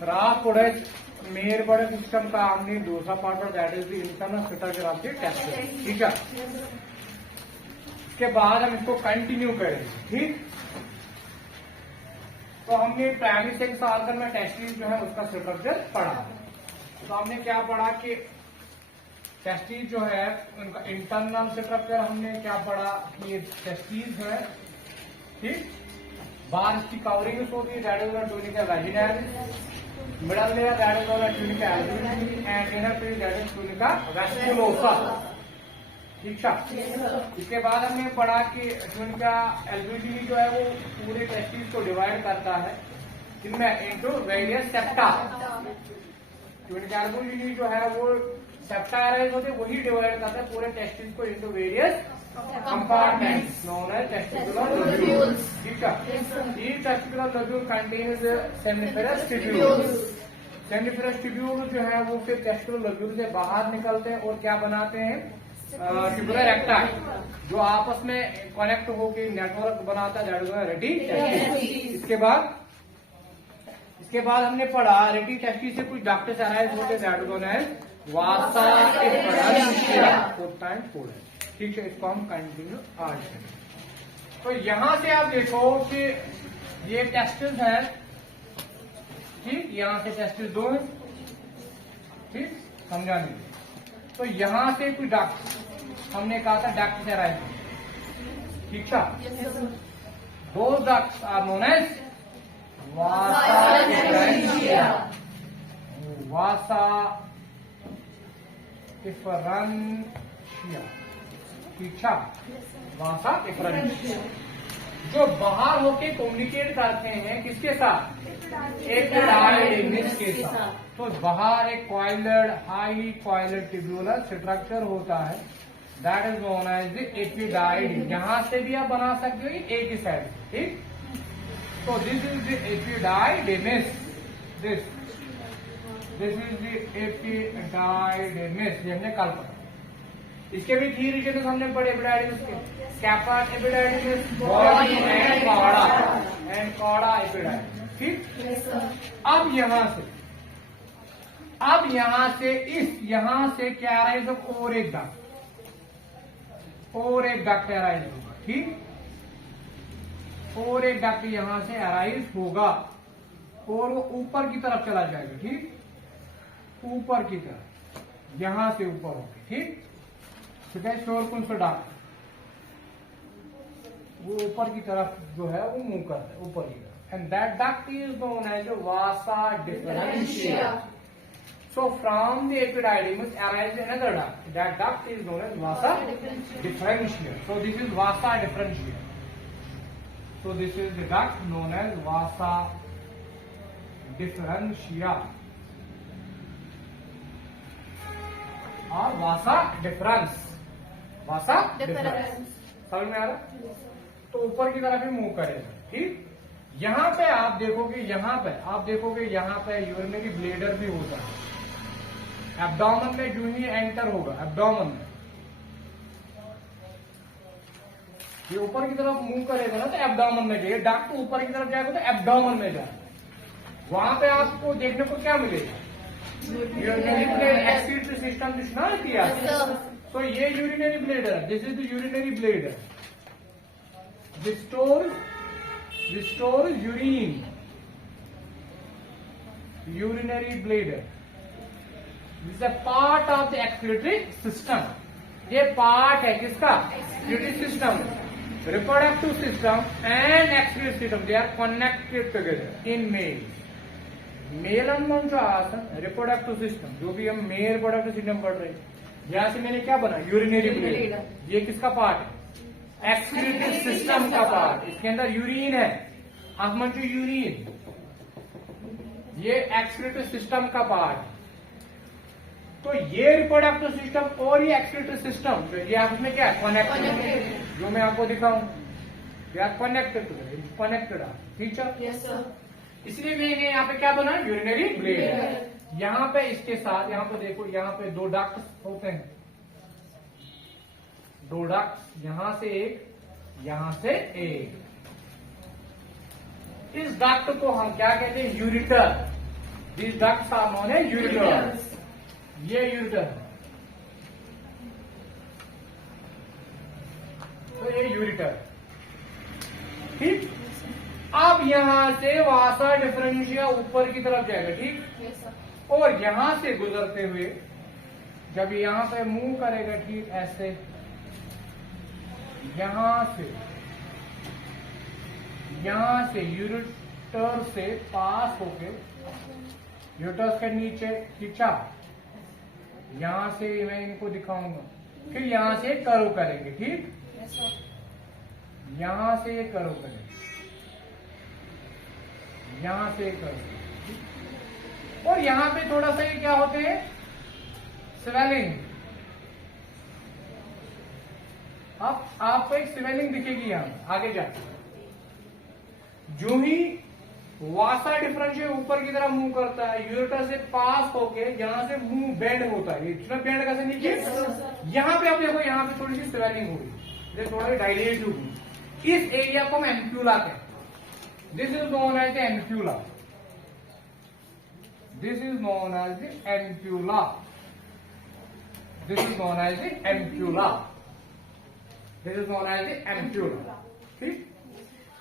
Product mayor product system का हमने दूसरा पार्ट और that is the internal structure of the testis. ठीक है, इसके बाद हम इसको कंटिन्यू करेंगे। ठीक, तो हमने प्राइमरी सेक्स ऑर्गन में टेस्टिस जो है उसका स्ट्रक्चर पढ़ा। तो हमने क्या पढ़ा कि टेस्टिस जो है उनका इंटरनल स्ट्रक्चर हमने क्या पढ़ा कि ये टेस्टिस है। ठीक, बाहर इसकी कवरिंग होती है that is tunica vaginalis, middle layer that is called tunica alveolis and inner page that is tunica vasculosa. ठीक है, इसके बाद हमने पढ़ा कि ट्यूनिका अल्वेओलिस जो है वो पूरे टेस्टिस को डिवाइड करता है इनमें इनटू वेरियस सेप्टा। ट्यूनिका अल्वेओलिस जो है वो सेप्टा अरेंज होते वही डिवाइड करता है पूरे टेस्टिस को into various compartments known as testicular lobules. ठीक है, each testicular lobule contains seminiferous tubules. Seminiferous tubule जो है वो फिर testicular lobule से बाहर निकलते हैं और क्या बनाते हैं ट्यूबुलर रेक्टाई, जो आपस में कनेक्ट होकर नेटवर्क बनाता है दैट इज रेटी टेस्टिस। इसके बाद हमने पढ़ा रेटी टेस्टिस से कुछ डक्ट्स अराइज होते that is known as vasa efferentia. ठीक है, इसको हम कंटिन्यू आज करें। तो यहां से आप देखो कि ये टेस्टिस है। ठीक, यहां से टेस्टिस दो है। ठीक, समझा नहीं। तो यहां से कोई डक्ट हमने कहा था डक्ट से अराइज। ठीक था, दो ducts are known as vasa efferentia. Vasa efferentia. ठीक था, वासा एफरेंशिया जो बाहर होके कम्युनिकेट करते हैं किसके साथ, एपिडाइडिमिस के साथ। तो बाहर एक coiled high coiled tubular structure होता है that is known as the epididymis. यहां से भी आप बना सकते हो एक ही साइड। ठीक, तो this is the epididymis, this is the epididymis. ये हमने कल पढ़ा। इसके भी 3 रीजन हमने पढ़े एपिडाइडिमिस के, कैपट एपिडाइडिमिस, बॉडी एंड कॉर्डा एपिडाइडिमिस। ठीक, अब यहां से यहां से क्या अराइज हो, और एक डक्ट अराइज होगा। ठीक, और एक डक्ट यहां से अराइज होगा और वो ऊपर की तरफ चला जाएगा। ठीक, ऊपर की तरफ, यहां से ऊपर होगा। ठीक, शोर कौन सा डक्ट वो ऊपर की तरफ जो है वो मूव करता है ऊपर की तरफ, and that duct is known as vasa differentia. So from the epididymis arises another duct. That duct is known as vasa differential. So this is vasa differential. So this is the duct known as vasa differential or vasa difference. Vasa difference. समझ में आ रहा? तो ऊपर की तरफ ही move करेगा। ठीक, यहाँ पे आप देखोगे यहाँ पे यूरिनरी ब्लेडर भी होता है। एब्डोमेन में जो ही एंटर होगा, एब्डोमेन में ये ऊपर की तरफ मूव करेगा ना तो एब्डोमेन में जाएगा। डक्ट ऊपर की तरफ जाएगा तो एब्डोमेन में जाएगा। वहां पे आपको देखने को क्या मिलेगा, यूरिनरी ब्लेडर, एक्सक्रीटरी सिस्टम इस्तेमाल किया। तो ये urinary bladder, this is the urinary bladder, restore urine, urinary bladder. This is a part of the excretory system. ये पार्ट है किसका, excretory system. Reproductive system and excretory system, they are connected together in male. Male हम जो आसन reproductive system, जो भी हम male reproductive system पढ़ रहे हैं, यहाँ से मैंने क्या बना, यूरिनरी ब्लेडर। ये किसका पार्ट है, एक्सक्रीटरी सिस्टम का पार्ट। इसके अंदर यूरिन है, जो यूरिन, ये एक्सक्रीटरी सिस्टम का पार्ट। तो ये रिप्रोडक्टिव सिस्टम और ये एक्सक्रीटरी सिस्टम, ये आपस में क्या है, कनेक्टेड। जो मैं आपको दिखाऊं, दे आर कनेक्टेड। ठीक है, इसलिए मैंने यहाँ पे क्या बना, यूरिनरी ब्लेडर। यहाँ पे इसके साथ, यहाँ पे देखो, यहाँ पे 2 डक्ट्स होते हैं, 2 डक्ट्स, यहां से एक, यहां से एक। इस डक्ट को हम क्या कहते हैं, ureter. These ducts are known as ureters. ये यूरिटर है, तो ये यूरिटर, ठीक। अब यहां से वासा डिफरेंशिया ऊपर की तरफ जाएगा, ठीक। और यहां से गुजरते हुए जब यहां पे मूव करेगा, ठीक, ऐसे यहां से यूरिटर से पास होके यूरिटर्स के नीचे खींचा, यहां से मैं इनको दिखाऊंगा, फिर यहां से कर्व करेंगे, ठीक। यहां से कर्व करेंगे, यहां से कर्व, और यहां पे थोड़ा सा ये क्या होते हैं, स्वेलिंग। अब आपको एक स्वेलिंग दिखेगी यहां आगे जाके, जो ही वासा डिफरेंशियल ऊपर की तरफ मूव करता है, यूरेटर से पास होके यहां से मूव बेंड होता है, इतना बेंड कैसे नीचे, यहां पे आप देखो, यहां पे थोड़ी सी स्वेलिंग होगी, थोड़ा सा डायलेट होगी, इस एरिया को हम एम्प्यूला कहते हैं। This is known as the ampulla, this is known as the ampulla, this is known as the ampulla, this is known as the ampulla, ठीक।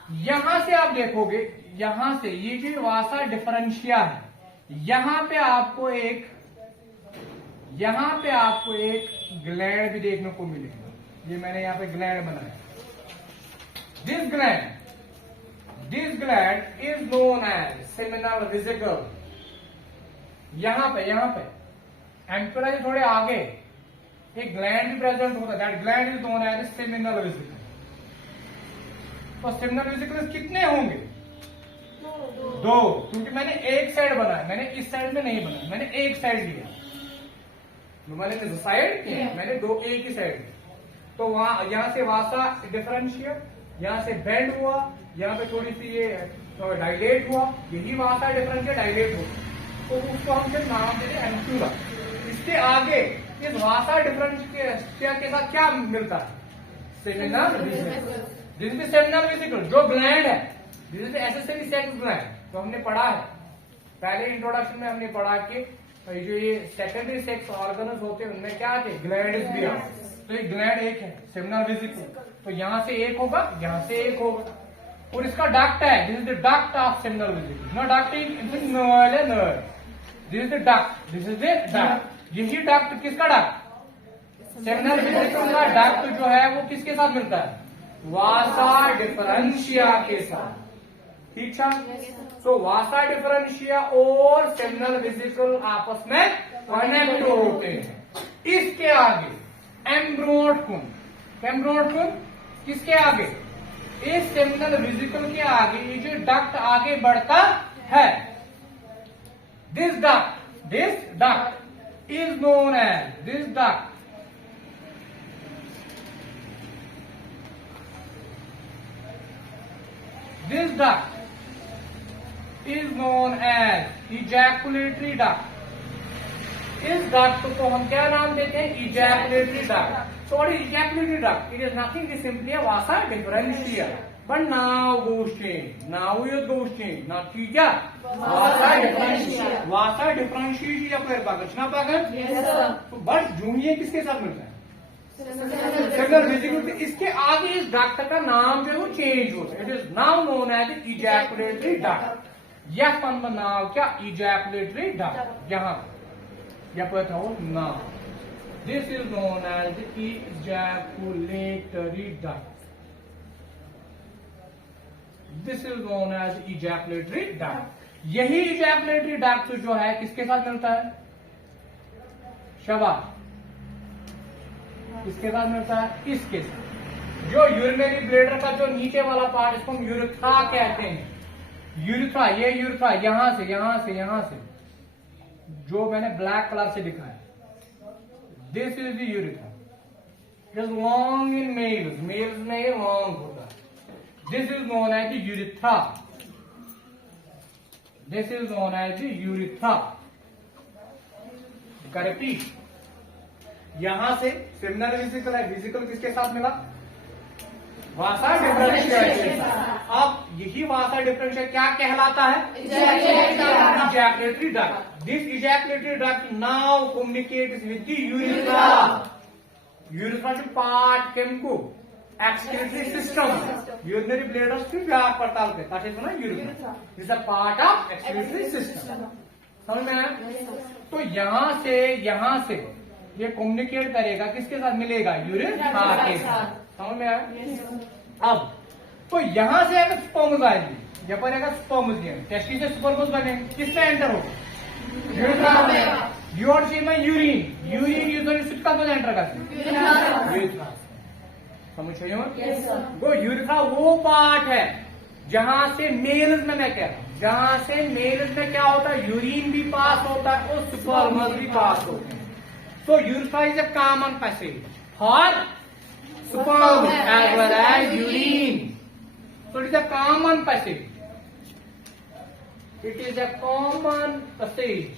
यहां से आप देखोगे, यहां से ये जो वासा डिफरेंशिया है, यहां पे आपको एक ग्लैंड भी देखने को मिलेगा, ये मैंने यहां पे ग्लैंड बनाया। This gland is known as seminal vesicle. यहां पे एम्प्यूला से थोड़े आगे एक ग्लैंड भी प्रेजेंट होता है, that gland is known as seminal vesicle. तो सेमिनल वेसिकल्स कितने होंगे, दो, क्योंकि मैंने एक साइड बनाया, मैंने इस साइड में नहीं बनाया, मैंने एक साइड लिया, मैंने साइड मैंने दो, एक ही साइड। तो वहां यहां से वासा डिफरेंशिया, यहां से बेंड हुआ, यहां पे थोड़ी सी ये डायलेट हुआ, यही वासा डिफरेंशिया डायलेट हुआ, तो उसको हम सिर्फ नाम देते हैं एम्प्यूला। इसके आगे इस वासा डिफरेंशिया के साथ क्या मिलता है, seminal vesicle. This is seminal vesicle, जो ग्लैंड है, this is accessory sex gland, तो हमने पढ़ा है पहले इंट्रोडक्शन में, हमने पढ़ा कि जो ये सेकेंडरी सेक्स ऑर्गन्स होते हैं उनमें क्या थे, ग्लैंड दिया, तो ये ग्लैंड एक है, सेमिनल वेसिकल, तो यहां से एक होगा, यहां से एक होगा, और इसका डक्ट है, this is the duct of seminal vesicle, no duct in nerve, this is the duct, this is the duct. यही डक्ट किसका डक्ट, सेमिनल वेसिकल का डक्ट जो है वो किसके साथ मिलता है, वासा डिफरेंशिया के साथ, ठीक है। तो वासा डिफरेंशिया और सेमिनल वेसिकल आपस में कनेक्ट होते हैं। इसके आगे एम्ब्रोटकुम किसके आगे, इस सेमिनल वेसिकल के आगे ये जो डक्ट आगे बढ़ता है, this duct is known as, this duct is known as ejaculatory duct। इस डक्ट को हम क्या नाम देते हैं, ejaculatory duct। So what is ejaculatory duct? It is nothing, it is simply a vasa differentia। But now goes change, now it goes change, now क्या vasa differentia, vasa differentia या फिर पागल पागल, तो बस जूनियर किसके साथ मिलता है, सेमिनल वेसिकल। इसके आगे इस डक्ट का नाम जो है वो चेंज होता है, it is now known as ejaculatory duct. यह नाम क्या, इजैकुलेटरी डक्ट, यहाँ पर था वो नाम, this is known as ejaculatory duct, this is known as ejaculatory duct. यही इजैकुलेटरी डक्ट जो है किसके साथ मिलता है, शाबाश, किसके साथ मिलता है, इसके साथ। जो यूरिनरी ब्लैडर का जो नीचे वाला पार्ट, इसको हम यूरिथ्रा कहते हैं, यूरिथ्रा, ये यूरिथ्रा यहां से जो मैंने ब्लैक कलर से दिखाया, this is the urethra, it is long in males में ये लॉन्ग होता है, this is known as the urethra, this is known as the urethra. Repeat, यहां से सेमिनल वेसिकल है, वेसिकल किसके साथ मिला, वासा डिफरेंशिया के साथ। अब यही वासा डिफरेंशिया क्या कहलाता है, ejaculatory duct. This ejaculatory duct now communicates with the urethra. Urethra to part chemical excretory system. Urinary bladder से व्याप पड़ताल के ताकि तो ना urethra. This is a part of excretory system. समझ में आया? तो यहाँ से ये कम्युनिकेट करेगा, किसके साथ मिलेगा? यूरिथ्रा के साथ. समझ में आया? अब तो यहां से अगर स्पर्म्स आएंगे, जब पर अगर स्पर्म्स दिए टेस्टिस से स्पर्म्स बनेंगे, किसमें एंटर हो? यूरिथ्रा में. यू आर सी में यूरिन यूजर किसका तो एंटर करते हैं? यूरिथ्रा. समझ रहे हो? वो यूरिथ्रा वो पार्ट है जहां से मेल्स में, मैं कह रहा हूं, जहां से मेल्स में क्या होता है? यूरिन भी पास होता है और स्पर्म्स भी पास होते हैं. So urethra is a common passage for sperm as well as urine. So it is a common passage. It is a common passage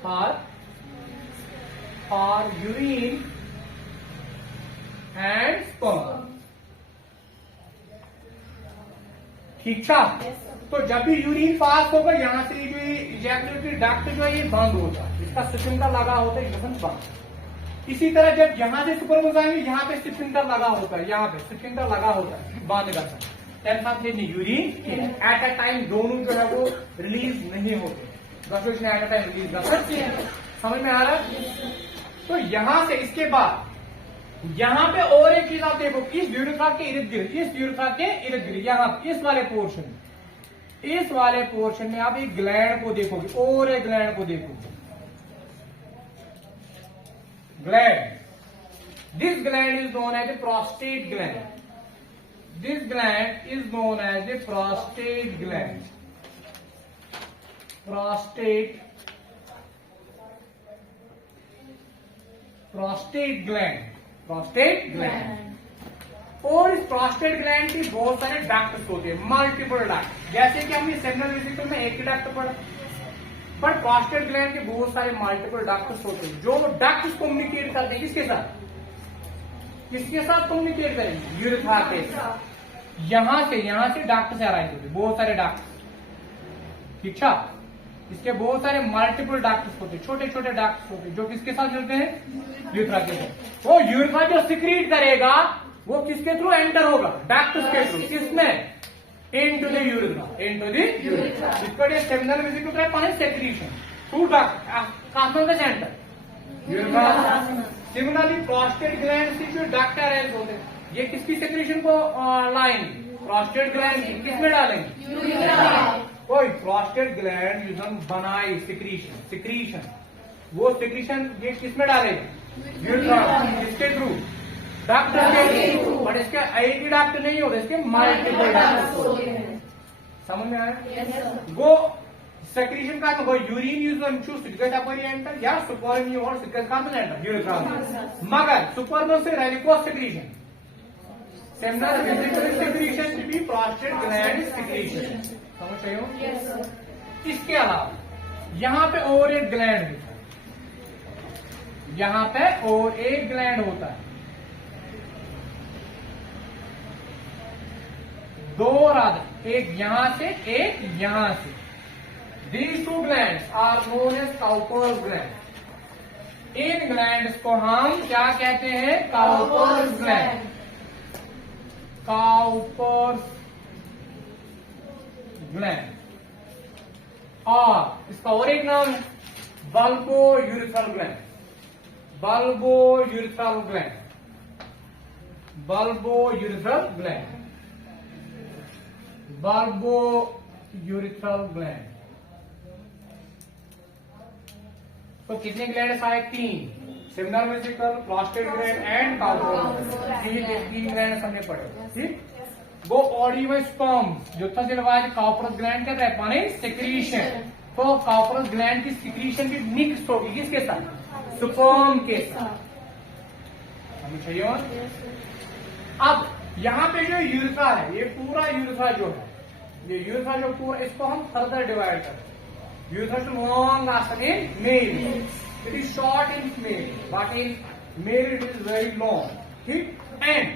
for urine and sperm. ठीक था? तो जब भी यूरिन पास होगा यहाँ से जो इजैकुलेटरी डक्ट जो है ये बंद होता है, इसका स्फिंक्टर लगा होता है, इजन बंद. इसी तरह जब यहाँ से स्पर्म्स आएंगे, यहाँ पे स्फिंक्टर लगा होता है, यहाँ पे स्फिंक्टर लगा होता है, बंद करता है. यूरिन एट अ टाइम दोनों जो है वो रिलीज नहीं होते, एट अ टाइम रिलीज कर सकते हैं. समझ में आ रहा है? तो यहाँ से इसके बाद यहाँ पे और एक चीज आप देखो, इस यूरिथ्रा के इर्द गिर्द, यहाँ इस वाले पोर्शन में आप एक ग्लैंड को देखोगे, और एक ग्लैंड को देखोगे. Gland, this gland is known as a prostate gland. This gland is known as a prostate gland. Prostate gland. और इस प्रोस्टेट ग्लैंड की बहुत सारे डक्ट्स होते हैं, मल्टीपल डक्ट. जैसे कि हमने सेमिनल वेसिकल में एक ही डक्ट पढ़ा, बट प्रोस्टेट ग्लैंड के बहुत सारे मल्टीपल डक्ट्स होते हैं. जो डक्ट्स कम्युनिकेट करते हैं किसके साथ कम्युनिकेट करेंगे? यूरिथ्रा के साथ. यहां से डक्ट से अराइज होते हैं, बहुत सारे डक्ट. ठीक है? इसके बहुत सारे मल्टीपल डक्ट्स होते हैं, छोटे छोटे डक्ट्स होते हैं, जो किसके साथ मिलते हैं? यूरिथ्रा के साथ. वो यूरिथ्रा जो सिक्रीट करेगा वो किसके थ्रू एंटर होगा? डक्ट्स के थ्रू. किसमें? Into the urethra. इसको सेमिनल वेसिकल का पानी सेक्रीशन थ्रू डक्ट. कहां से centre? Urethra. Similarly prostate gland से जो डक्ट अरेंज होते हैं, ये किसकी सेक्रीशन को लाएंगे? प्रोस्टेट ग्लैंड की. किसमें डालेंगे? यूरिथ्रा. कोई प्रोस्टेट ग्लैंड यूजन बनाए सिक्रीशन, वो सिक्रीशन ये किसमें डालेगा? यूरिथ्रा. किसके थ्रू? डक्ट के थ्रू. बट इसके एक ही डक्ट नहीं होता, इसके मल्टीपल डक्ट होते हैं. समझ में आया? वो सेक्रीशन का तो यूरिन यूजन टू सिगरेट अपनी एंटर या सुपरमी और सिगरेट का एंटर यूरिथ्रा. मगर सुपरमो से रेलिको सेक्रीशन, सेमिनल वेसिकल सेक्रीशन भी प्रोस्टेट ग्लैंड सेक्रीशन. समझ रहे हो? इसके अलावा यहाँ पे और एक ग्लैंड होता है, यहाँ पे और एक ग्लैंड होता है. दो राधा, एक यहां से एक यहां से. These two glands are known as Cowper's gland. In glands को हम क्या कहते हैं? Cowper's gland. Cowper's gland. और इसका और एक नाम है bulbourethral gland. Bulbourethral gland. तो कितने ग्लैंड आए? 3. Seminal vesicle, prostate gland and Cowper. तीन ग्लैंड हमने पढ़े. ठीक. वो ऑडिवस स्पर्म जो था सिलवाज काउपरस ग्लैंड कहते हैं पानी सिक्रीशन. तो काउपरस ग्लैंड की सिक्रीशन भी मिक्स होगी किसके साथ? स्पर्म के साथ. समझिए? अब यहाँ पे जो यूरिथ्रा है, ये पूरा यूरिथ्रा जो है, ये यूरिथ्रा जो पूरा, इसको हम फर्दर डिवाइड करते हैं. Urethra too long lasting in male, it is short in female, but in male it is very long. ठीक. एंड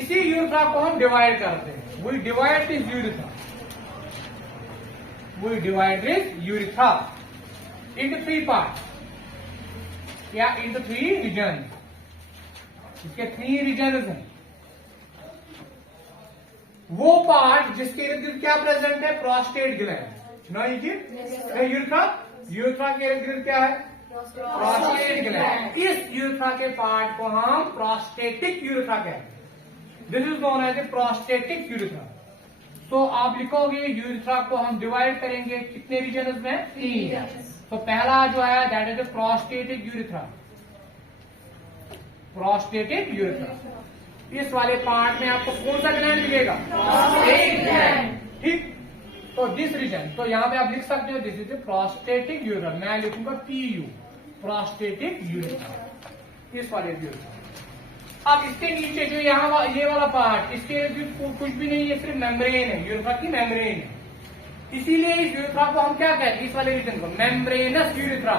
इसी यूरिथ्रा को हम डिवाइड करते हैं. We divide this urethra. we divided urethra into 3 parts, या into 3 regions. इसके 3 regions हैं. वो पार्ट जिसके इर्द गिर्द क्या प्रेजेंट है? Prostate gland. No urethra. Urethra के इर्द गिर्द क्या है? Prostate gland. इस यूरिथ्रा के पार्ट को हम प्रोस्टेटिक यूरिथ्रा कहते हैं. This is known as a prostatic urethra. तो आप लिखोगे यूरिथ्रा को हम डिवाइड करेंगे कितने रीजन में? 3. तो पहला जो है that is a prostatic urethra. Prostatic urethra. इस वाले पार्ट में आपको कौन सा ग्लैंड मिलेगा? Prostate gland. ठीक. तो दिस रीजन, तो यहाँ पे आप लिख सकते हो this is a prostatic urethra. मैं लिखूंगा PU, प्रोस्टेटिक यूरिथ्रा. इस वाले यूरिथ्रा. अब इसके नीचे जो यहाँ ये वाला पार्ट, इसके कुछ भी नहीं है, सिर्फ मेम्ब्रेन है. यूरिथ्रा की मेम्ब्रेन है. इसीलिए इस यूरिथ्रा को हम क्या कहते हैं? इस वाले रीजन को membranous urethra.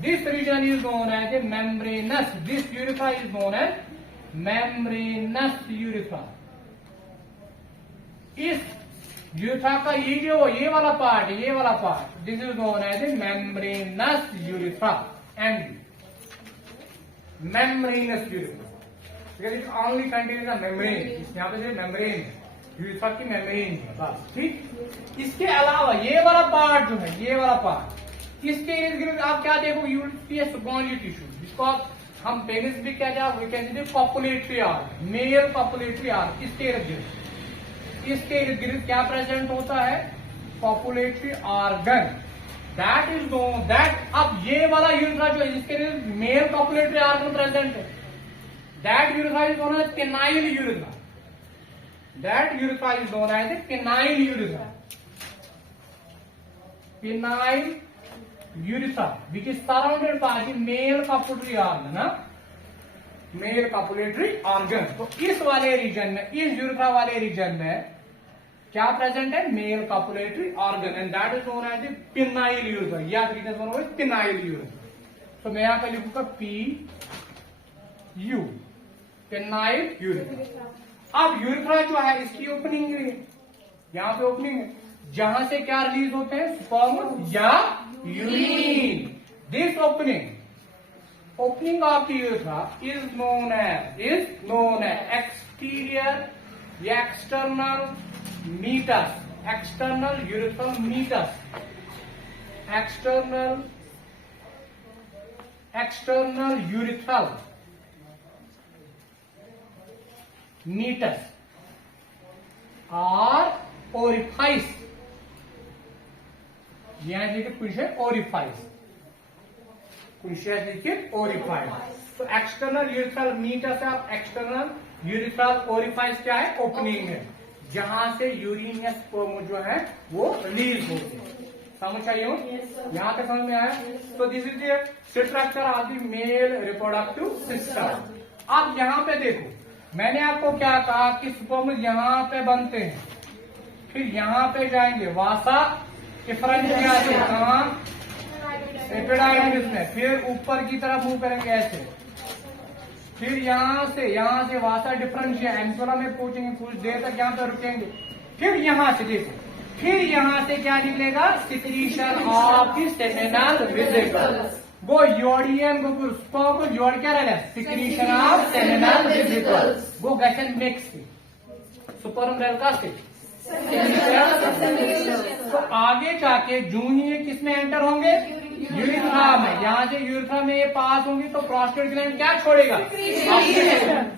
This region is known as a membranous. This urethra is known as membranous urethra. इस यूरिथ्रा का ये वाला पार्ट, ये वाला part, this is known as a membranous urethra. And membranous urethra because it only contains the membrane. यहाँ पे membrane है, urethra की मेम्ब्रेन है बस. ठीक. इसके अलावा ये वाला पार्ट जो है, ये वाला पार्ट, इसके इर्द गिर्द आप क्या देखो? यूरिथ्रा स्पॉन्जी टिश्यू, जिसको आप हम पेनिस भी कहते हैं, copulatory arc, male copulatory arc. इसके इर्द गिर्द क्या प्रेजेंट होता है? Copulatory organ. That is known that. अब ये वाला यूरिथ्रा जो है जिसके इर्द मेल पॉपुलेटरी ऑर्गन प्रेजेंट है, that urethra is known as penile urethra. That urethra is known as a penile urethra. Penile urethra which is surrounded by the male copulatory organ. Male copulatory organ. तो इस वाले reason में, इस urethra वाले reason में क्या present है? Male copulatory organ. And that is known as a penile urethra. या पेनाइल यूरिथ्रा. तो मैं यहाँ पे लिखूंगा PU, पेनाइल यूरिथ्रा. अब यूरिथ्रा जो है इसकी ओपनिंग है, यहाँ पे ओपनिंग है, जहां से क्या रिलीज होते हैं? स्पर्म या urine. This opening of the urethra is known as exterior external meatus. External urethral meatus. External urethral meatus or orifice. यहां देखिए कुछ है ओरिफाइस. देखिए ओरिफाइस. तो एक्सटर्नल यूरिथ्रल मीटस है. एक्सटर्नल यूरिथ्रल ओरिफाइस क्या है? ओपनिंग है, जहां से यूरिन या स्पर्म जो है वो रिलीज होते हैं. समझ आइए? यहाँ तक समझ में आया? तो this is the structure of the male reproductive system. अब यहाँ पे देखो, मैंने आपको क्या कहा कि स्पर्म यहाँ पे बनते हैं, फिर यहाँ पे जाएंगे वासा डिफरेंशिया से कहाँ? एपिडाइडिस में. फिर ऊपर की तरफ मूव करेंगे ऐसे, फिर यहाँ से वासा डिफरेंशिया एंसोला में पहुंचेंगे, कुछ देर तक यहाँ पे रुकेंगे, फिर यहाँ से देखो, फिर यहाँ से क्या निकलेगा? Secretion of the seminal vesicles. वो यूरियन को स्पर्म जोड़ क्या रहेगा? Secretion of seminal vesicles. वो गैसन मिक्स सुपर्म रेलका से. तो आगे जाके जूं ही ये किसमें एंटर होंगे? यूरिथ्रा में. यहाँ से यूरिथ्रा में ये पास होंगे तो प्रोस्टेट ग्लैंड क्या छोड़ेगा?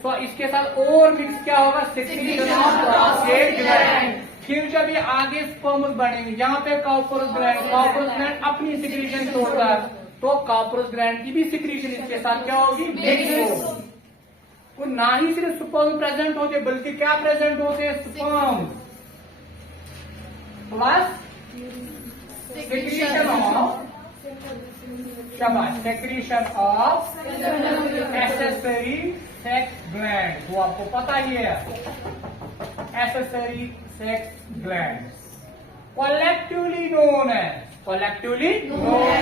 तो इसके साथ और मिक्स क्या होगा? Secretion of prostate gland. फिर जब ये आगे स्पर्म्स बढ़ेंगे, यहाँ पे कॉर्पोरस ग्लैंड अपनी सिक्रीशन छोड़ता है, तो कॉर्पोरस ग्लैंड की भी सिक्रीशन इसके साथ क्या होगी? मिक्स होगी. वो ना ही सिर्फ स्पर्म प्रेजेंट होते बल्कि क्या प्रेजेंट होते हैं? Sperm plus secretion of accessory sex gland. वो आपको पता ही है, accessory sex gland collectively known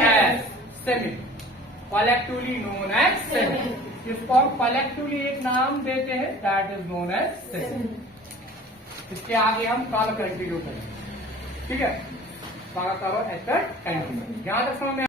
as semen. collectively known as semen. इसको हम collectively एक नाम देते हैं, that is known as semen. इसके आगे हम कल कंटिन्यू करेंगे. ठीक है. स्वागत करो एस्टर टाइम। यहाँ तक समझ में